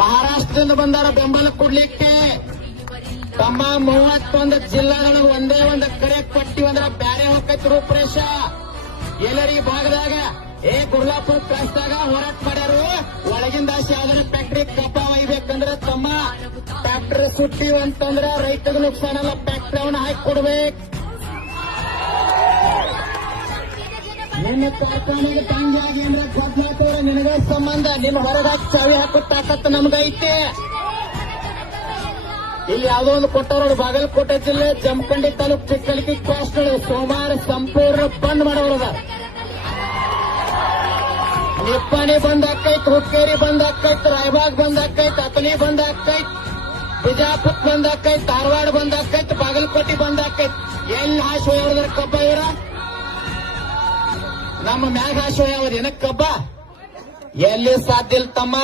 ಮಹಾರಾಷ್ಟ್ರದಿಂದ ಬಂದಾರ ಬೆಂಬಲ ಕೊಡ್ಲಿಕ್ಕೆ. ತಮ್ಮ 31 ಜಿಲ್ಲಾಗಳು ಒಂದೇ ಒಂದು ಕಡೆ ಕೊಟ್ಟಿವಂದ್ರ ಬ್ಯಾರೆ ಹೋಗೈತಿ ರೂಪರೇಷ. ಎಲ್ಲರಿಗೆ ಭಾಗದಾಗ ಗುರ್ಲಾಪುರ ಕ್ರಾಸ್ದಾಗ ಹೋರಾಟ ಮಾಡ್ಯಾರು. ಒಳಗಿಂದ ಯಾವ್ದಾರ ಫ್ಯಾಕ್ಟ್ರಿ ಕಬ್ಬ ಒಯ್ಬೇಕಂದ್ರೆ ತಮ್ಮ ಫ್ಯಾಕ್ಟ್ರಿ ಸುಟ್ಟಿವ್ ಅಂತಂದ್ರ ರೈತಗ ನುಕ್ಸಾನಲ್ಲ, ಫ್ಯಾಕ್ಟ್ರಿ ಅವನ್ನ ಹಾಕಿ ಕೊಡ್ಬೇಕು. ನಿನ್ನ ಕಾರ್ಖಾನೆಗೆ ತಂಗಿಯಾಗಿ ಅಂದ್ರೆ ಗದ್ಲಾತವ್ರ ನಿನಗ ಸಂಬಂಧ. ನಿನ್ನ ಹೊರದಾಗಿ ಚಾವಿ ಹಾಕೋ ತಾಕತ್ತು ನಮ್ಗೈತೆ. ಇಲ್ಲಿ ಯಾವುದೋ ಒಂದು ಕೊಟ್ಟವ್ರು ಬಾಗಲಕೋಟೆ ಜಿಲ್ಲೆ ಜಮಖಂಡಿ ತಾಲೂಕು ಚಿಕ್ಕಲಿಗಿ ಕ್ರಾಸ್ಗಳು ಸೋಮವಾರ ಸಂಪೂರ್ಣ ಬಂದ್ ಮಾಡೋರದ. ನಿಪ್ಪಾಣಿ ಬಂದ್ ಆಕೈತ್, ಹುಕ್ಕೇರಿ ಬಂದ್ ಆಕೈತ್, ರಾಯಬಾಗ್ ಬಂದ್ ಆಕೈತ್, ಅತನಿ ಬಂದ್ ಆಕೈತ್, ಬಿಜಾಪುರ ಬಂದ್ ಆಕೈತ್, ಧಾರವಾಡ ಬಂದ್ ಆಕೈತ್, ಬಾಗಲಕೋಟೆ ಬಂದ್ ಆಕೈತ್. ಎಲ್ಲಿ ಹಾಶ್ ಹೋಯವ್ರದಾರ ಕಬ್ಬ ಇವರ? ನಮ್ಮ ಮ್ಯಾಗ ಹಾಶ್ ಹೋಯವ್ರ ಏನಕ್ ಕಬ್ಬ? ಎಲ್ಲಿ ಸಾಧ್ಯ ಇಲ್ಲ ತಮ್ಮ.